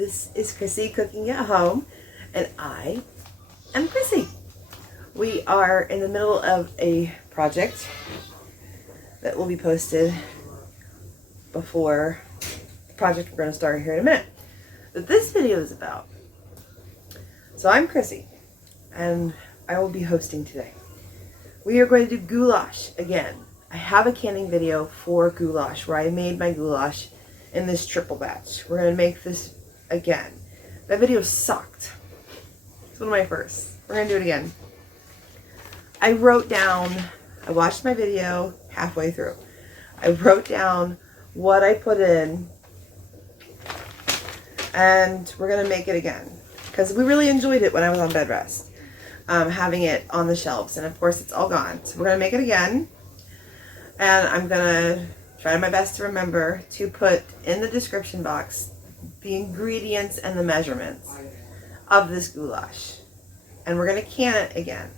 This is Chrissy Cooking at Home, and I am Chrissy. We are in the middle of a project that will be posted before the project we're going to start here in a minute. That this video is about. So I'm Chrissy, and I will be hosting today. We are going to do goulash again. I have a canning video for goulash where I made my goulash in this triple batch. We're going to make this again. That video sucked. It's one of my firsts. We're going to do it again. I watched my video halfway through. I wrote down what I put in, and we're going to make it again. Because we really enjoyed it when I was on bed rest. Having it on the shelves, and of course it's all gone. So we're going to make it again. And I'm going to try my best to remember to put in the description box the ingredients and the measurements of this goulash. And we're going to can it again.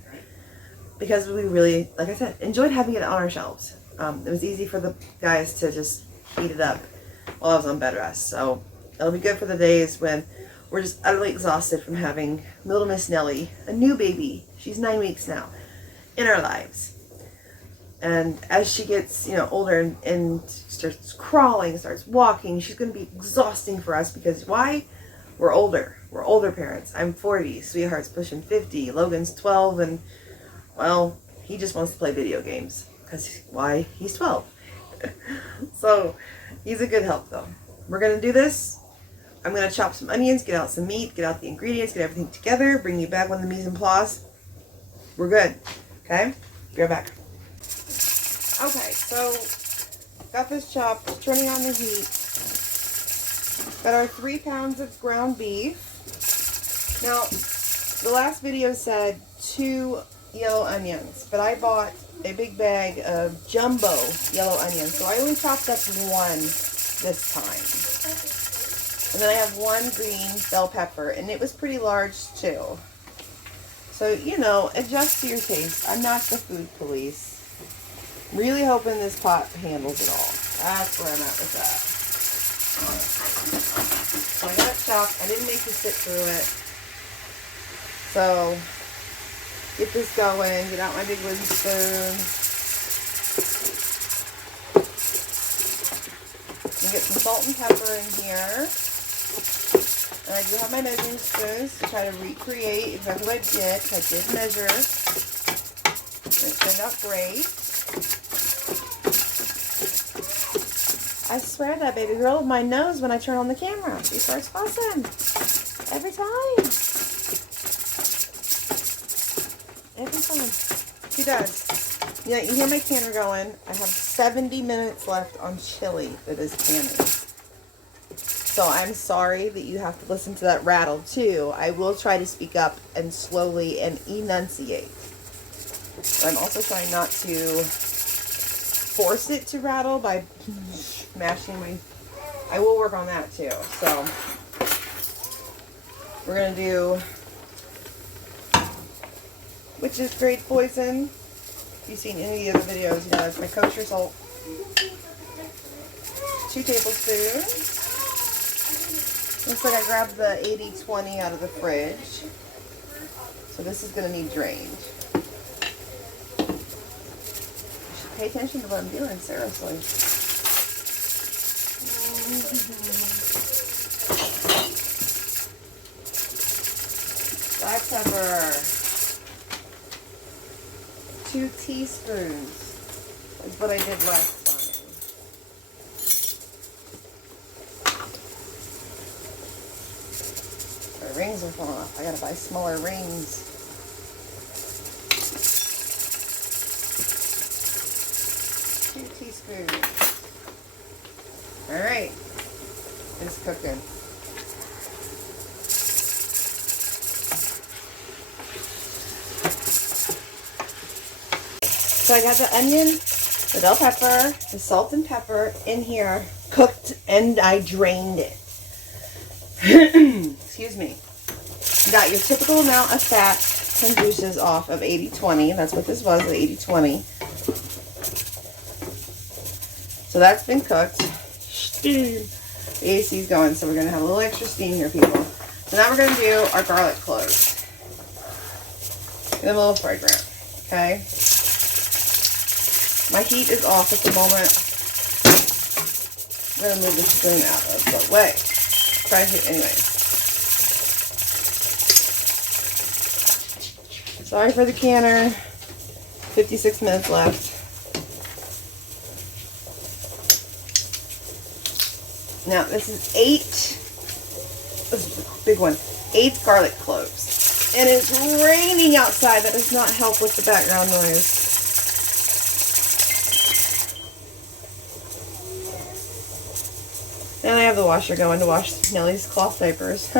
Because we really, like I said, enjoyed having it on our shelves. It was easy for the guys to just heat it up while I was on bed rest. So it'll be good for the days when we're just utterly exhausted from having little Miss Nellie, a new baby. She's 9 weeks now, in our lives. And as she gets, older and starts crawling, starts walking, she's going to be exhausting for us because why? We're older. We're older parents. I'm 40. Sweetheart's pushing 50. Logan's 12, and well, he just wants to play video games because why? He's 12. So he's a good help though. We're going to do this. I'm going to chop some onions, get out some meat, get out the ingredients, get everything together, bring you back when the mise en place. We're good. Okay? Be right back. Okay, so got this chopped, turning on the heat. Got our 3 pounds of ground beef. Now, the last video said 2 yellow onions, but I bought a big bag of jumbo yellow onions, so I only chopped up 1 this time. And then I have 1 green bell pepper, and it was pretty large too. So, adjust to your taste. I'm not the food police. Really hoping this pot handles it all. That's where I'm at with that. So I got it chopped. I didn't make you sit through it. So, get this going. Get out my big wooden spoon. And get some salt and pepper in here. And I do have my measuring spoons to try to recreate exactly what I did. I did measure. And it turned out great. I swear that baby girl of mine knows when I turn on the camera. She starts fussing. Every time. Every time. She does. Yeah, you hear my canner going. I have 70 minutes left on chili that is canning. So I'm sorry that you have to listen to that rattle too. I will try to speak up and slowly and enunciate. But I'm also trying not to force it to rattle by mashing my... I will work on that too. So we're going to do witch's grade poison. If you've seen any of the other videos, it's my kosher salt. 2 tablespoons. Looks like I grabbed the 80-20 out of the fridge. So this is going to need drained. Pay attention to what I'm doing, seriously. Black pepper. 2 teaspoons is what I did last time. My rings are falling off. I gotta buy smaller rings. 2 teaspoons. Alright. It's cooking. So I got the onion, the bell pepper, the salt and pepper in here, cooked, and I drained it. Excuse me. You got your typical amount of fat and juices off of 80-20. That's what this was, the 80-20. So that's been cooked. The AC is going, so we're going to have a little extra steam here, people. So now we're going to do our garlic cloves. Get them a little fragrant, okay? My heat is off at the moment. I'm going to move the spoon out of the way. Try to, anyway. Sorry for the canner. 56 minutes left. Now, this is 8, this is a big one, 8 garlic cloves. And it's raining outside. That does not help with the background noise. And I have the washer going to wash Nellie's cloth diapers.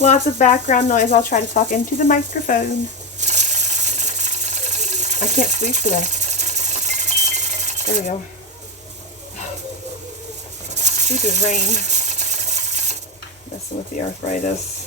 Lots of background noise. I'll try to talk into the microphone. I can't sleep today. There we go. Stupid rain. Messing with the arthritis.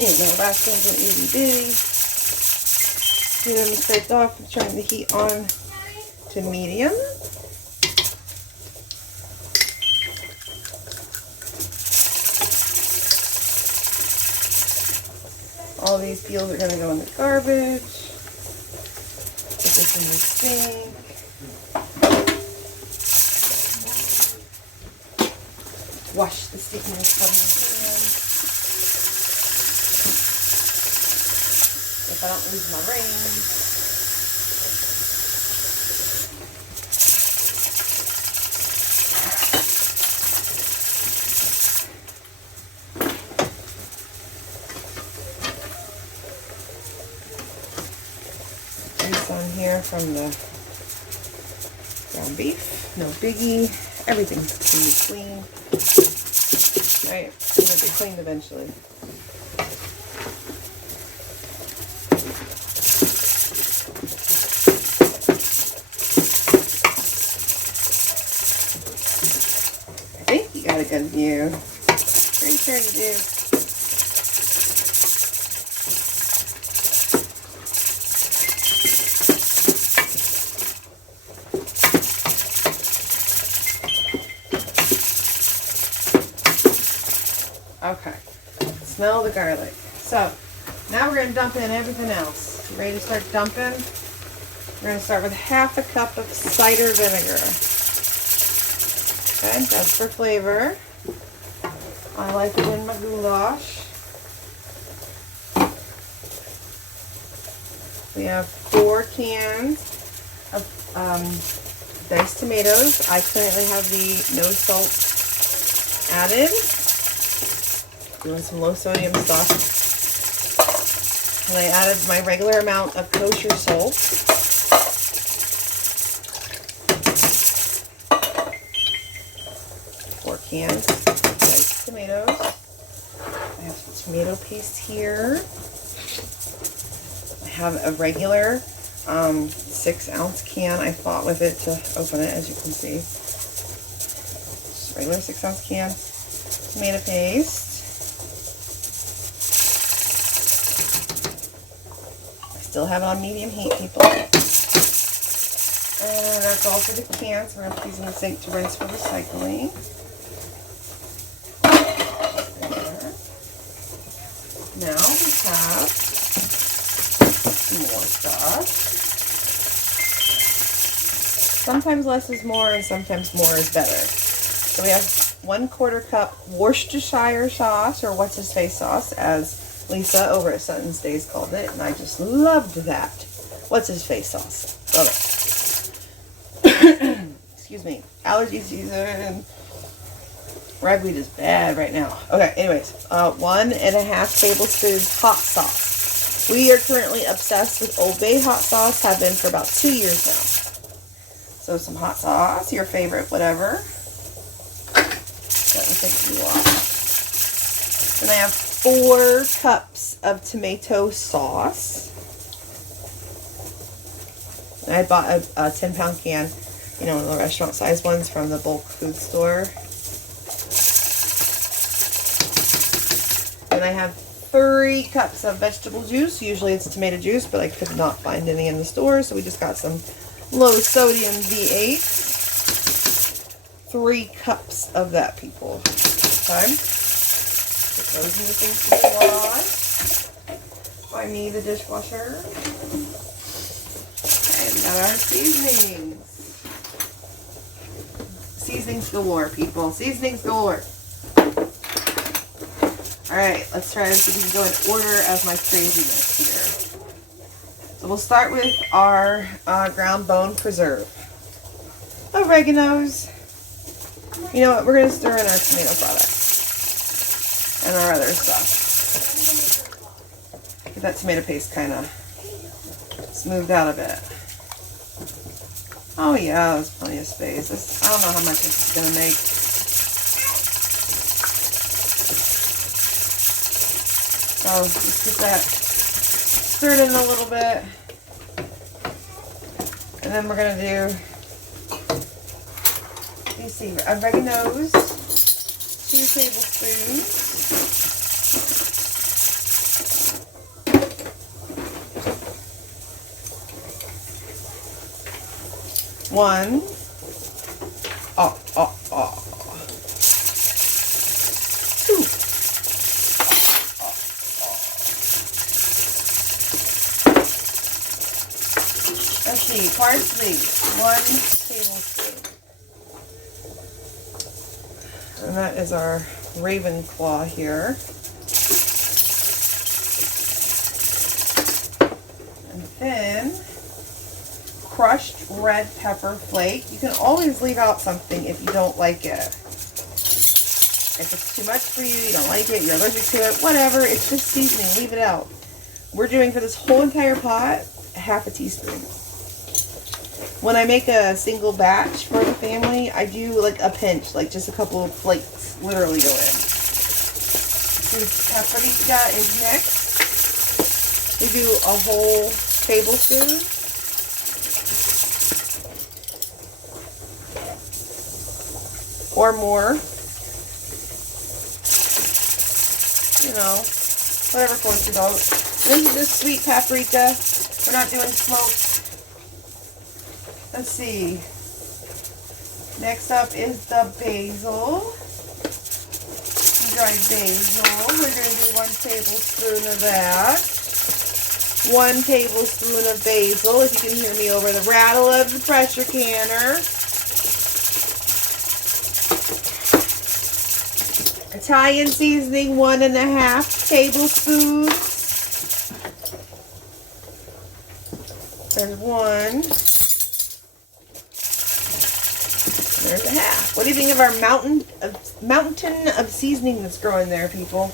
And the last one's an itty bitty. Get them scraped off, turning the heat on to medium. All these peels are going to go in the garbage. Put this in the sink. Wash the stickiness from the pan. If I don't lose my rings. Grease on here from the ground beef. No biggie. Everything's going to be clean. Right? It's going to be cleaned eventually. Got a good view. Pretty sure you do. Okay. Smell the garlic. So, now we're going to dump in everything else. You ready to start dumping? We're going to start with half a cup of cider vinegar. Okay, that's for flavor. I like it in my goulash. We have 4 cans of diced tomatoes. I currently have the no salt added. Doing some low sodium stuff. And I added my regular amount of kosher salt. Cans of diced tomatoes. I have some tomato paste here. I have a regular 6-ounce can. I fought with it to open it, as you can see. Just a regular 6-ounce can. Tomato paste. I still have it on medium heat, people. And that's all for the cans. We're going to put these in the sink to rinse for recycling. Now we have some more stuff. Sometimes less is more and sometimes more is better. So we have 1/4 cup Worcestershire sauce, or what's his face sauce, as Lisa over at Sutton's Days called it, and I just loved that. What's his face sauce? Love it. Excuse me. Allergy season. Ragweed is bad right now. Okay, anyways, 1.5 tablespoons hot sauce. We are currently obsessed with Old Bay hot sauce, have been for about 2 years now. So some hot sauce, your favorite, whatever. Let me take you off. Then I have 4 cups of tomato sauce. I bought a 10-pound can, you know, one of the restaurant size ones from the bulk food store. And I have 3 cups of vegetable juice. Usually it's tomato juice, but I could not find any in the store, so we just got some low sodium V8. 3 cups of that, people. Okay. Put those in the sink to wash. Find me the dishwasher. Okay, we got our seasonings. Seasonings galore, people. Seasonings galore. Alright, let's try and see if we can go in order of my craziness here. So we'll start with our ground bone preserve. Oreganos. You know what? We're going to stir in our tomato products and our other stuff. Get that tomato paste kind of smoothed out a bit. Oh yeah, there's plenty of space. I don't know how much this is going to make. So just get that stirred in a little bit. And then we're going to do, let me see, oregano's, 2 tablespoons. One. Two. Let's see, parsley, 1 tablespoon. And that is our raven claw here. And then crushed red pepper flake. You can always leave out something if you don't like it. If it's too much for you, you don't like it, you're allergic to it, whatever, it's just seasoning, leave it out. We're doing for this whole entire pot, 1/2 teaspoon. When I make a single batch for the family, I do like a pinch, like just a couple of flakes literally go in. Since paprika is next, we do a whole tablespoon. Or more. You know, whatever floats your boat. This is just sweet paprika. We're not doing smoked. Let's see. Next up is the basil. Dried basil. We're going to do 1 tablespoon of that. 1 tablespoon of basil, if you can hear me over the rattle of the pressure canner. Italian seasoning, 1.5 tablespoons. There's 1. There's 1/2. What do you think of our mountain of seasoning that's growing there, people?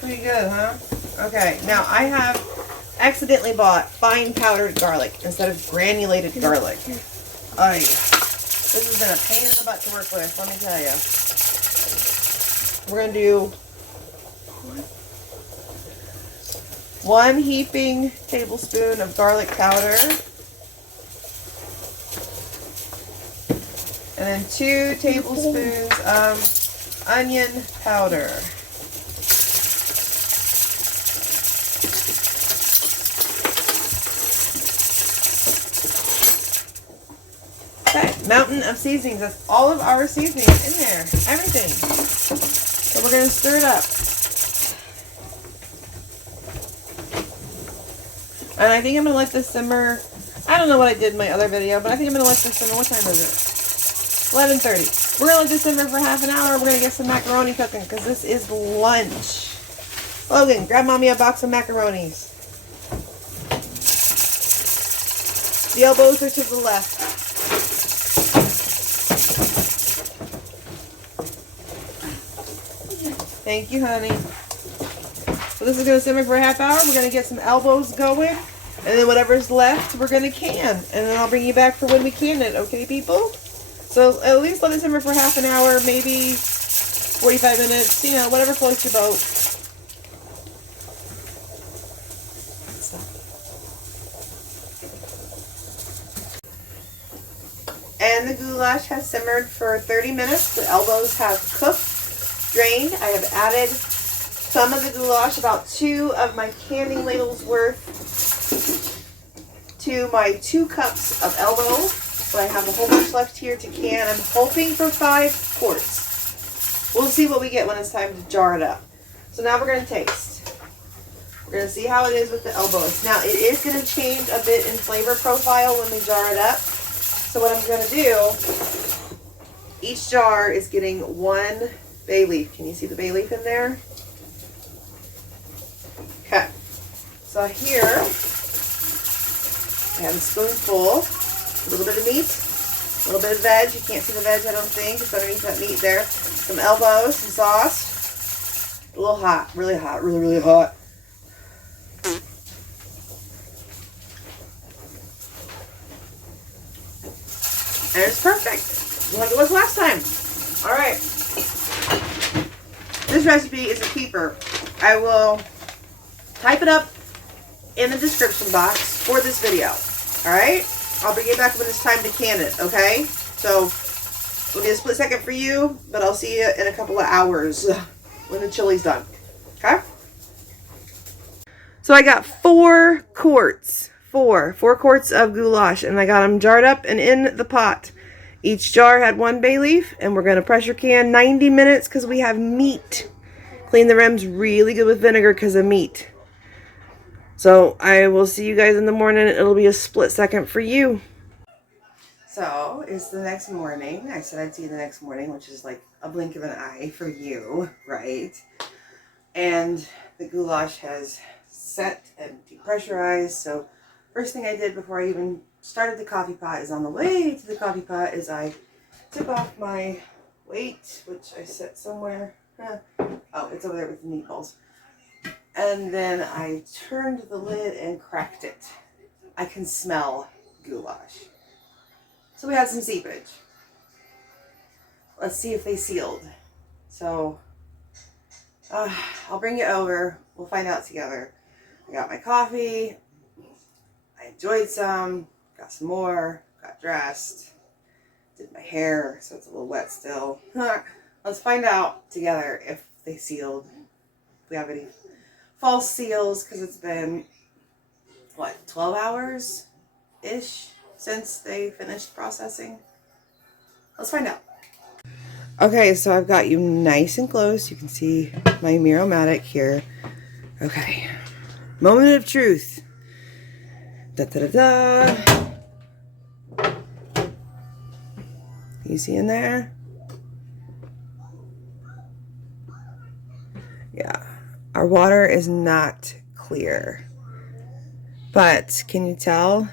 Pretty good, huh? Okay, now I have accidentally bought fine powdered garlic instead of granulated garlic. Oh, this has been a pain in the butt to work with, let me tell you. We're going to do 1 heaping tablespoon of garlic powder. And then 2 tablespoons of onion powder. Okay, mountain of seasonings. That's all of our seasonings in there. Everything. So we're going to stir it up. And I think I'm going to let this simmer. I don't know what I did in my other video, but I think I'm going to let this simmer. What time is it? 11:30. We're gonna let this simmer for half an hour. We're gonna get some macaroni cooking because this is lunch. Logan, grab mommy a box of macaronis. The elbows are to the left. Thank you, honey. So this is going to simmer for a half hour. We're going to get some elbows going. And then whatever's left, we're going to can. And then I'll bring you back for when we can it. Okay, people? So at least let it simmer for half an hour, maybe 45 minutes. You know, whatever floats your boat. And the goulash has simmered for 30 minutes. The elbows have cooked. Drained. I have added some of the goulash, about 2 of my canning ladles worth, to my 2 cups of elbow. But I have a whole bunch left here to can. I'm hoping for 5 quarts. We'll see what we get when it's time to jar it up. So now we're going to taste. We're going to see how it is with the elbows. Now it is going to change a bit in flavor profile when we jar it up. So what I'm going to do, each jar is getting 1 bay leaf. Can you see the bay leaf in there? Okay. So here, I have a spoonful, a little bit of meat, a little bit of veg. You can't see the veg, I don't think. It's underneath that meat there. Some elbows, some sauce. A little hot, really, really hot. And it's perfect, like it was last time. All right. This recipe is a keeper. I will type it up in the description box for this video. Alright? I'll bring it back when it's time to can it, okay? So, it'll be a split second for you, but I'll see you in a couple of hours when the chili's done. Okay? So I got 4 quarts. 4 quarts of goulash, and I got them jarred up and in the pot. Each jar had 1 bay leaf, and we're going to pressure can 90 minutes because we have meat. Clean the rims really good with vinegar because of meat. So I will see you guys in the morning. It'll be a split second for you. So it's the next morning. I said I'd see you the next morning, which is like a blink of an eye for you, right? And the goulash has set and depressurized. So first thing I did before I even started the coffee pot is on the way to the coffee pot is I took off my weight, which I set somewhere. Oh, it's over there with the meatballs. And then I turned the lid and cracked it. I can smell goulash. So we had some seepage. Let's see if they sealed. So I'll bring you over. We'll find out together. I got my coffee. I enjoyed some. Got some more. Got dressed. Did my hair, so it's a little wet still. Let's find out together if they sealed. If we have any false seals, because it's been, what, 12 hours-ish since they finished processing? Let's find out. Okay, so I've got you nice and close. You can see my Miromatic here. Okay. Moment of truth. Da-da-da-da. You see in there? Yeah. Our water is not clear. But can you tell?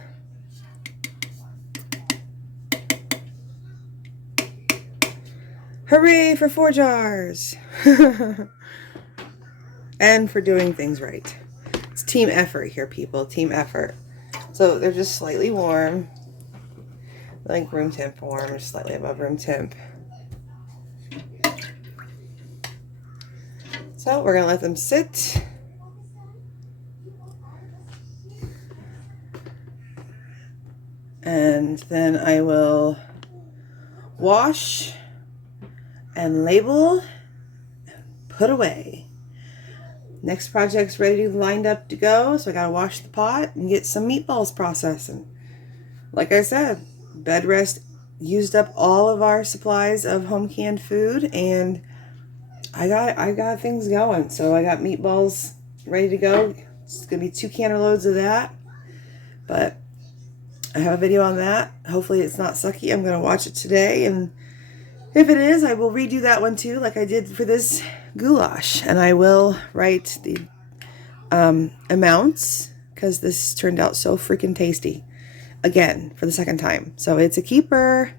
Hooray for 4 jars! And for doing things right. It's team effort here, people. Team effort. So they're just slightly warm. Like room temp warm, or slightly above room temp. So we're going to let them sit. And then I will wash and label and put away. Next project's ready, lined up to go, so I gotta wash the pot and get some meatballs processing. Like I said, bed rest used up all of our supplies of home canned food, and I got things going. So I got meatballs ready to go. It's gonna be 2 canner loads of that, but I have a video on that. Hopefully it's not sucky. I'm gonna watch it today and If it is, I will redo that one too, like I did for this goulash. And I will write the amounts, because this turned out so freaking tasty. Again, for the second time. So it's a keeper.